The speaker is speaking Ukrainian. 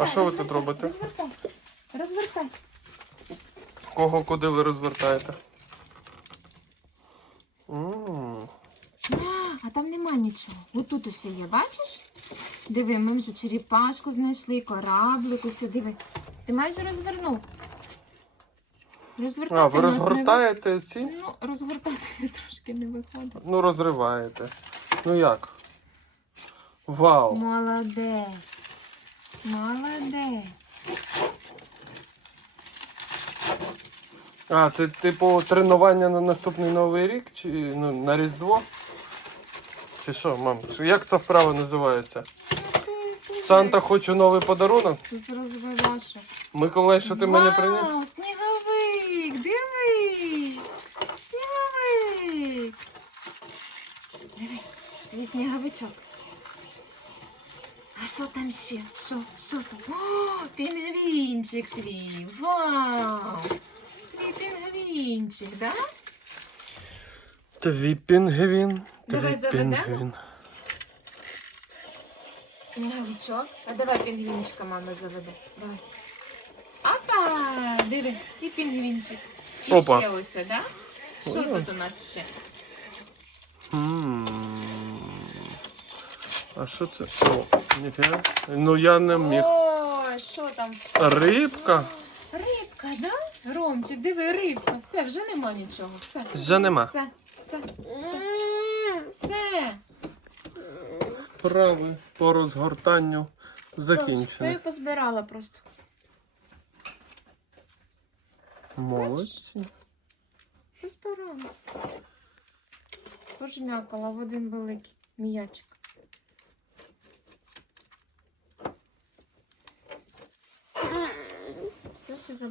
А що ви тут робите? Розвертай. Розвертай. Кого куди ви розвертаєте? М, А там нема нічого. Отут усе є, бачиш? Диви, ми вже черепашку знайшли, кораблик, усе, диви. Ти майже розвернув. Розвертати А, ви в нас не розгортаєте ці? Ну, розгортати трошки не виходить. Ну, розриваєте. Ну як? Вау! Молодець. Молодець. А, це типу тренування на наступний новий рік чи ну, на Різдво? Чи що, мам? Як ця вправа називається? Це Санта хочу новий подарунок? Тут розвиваєш. Миколай, що ти мене приніс? Вау, сніговик, диви. Сніговик. Диви, диви сніговичок. А що там ще? Що? Що там? О, пінгвінчик твій. Вау. Твій пінгвінчик, да? Твій пінгвін. Давай Твій заведемо. пінгвін. Сніговичок. А давай пінгвінчика мама заведе. Давай. Опа! Диви, і пінгвінчик. І Опа. ще ось, да? Що Ой. тут у нас ще? М. А що це? О, Ніфіга. Ну я не міг. О, що там? Рибка? Рибка, да? Ромчик, диви, рибка. Все, вже нема нічого. Все. Вже нема. Все, все, все. Все. Вправи по розгортанню Ромчик, то я позбирала просто. Молодці. Позбирала. Пожмякала в один великий м'ячик. Все, ти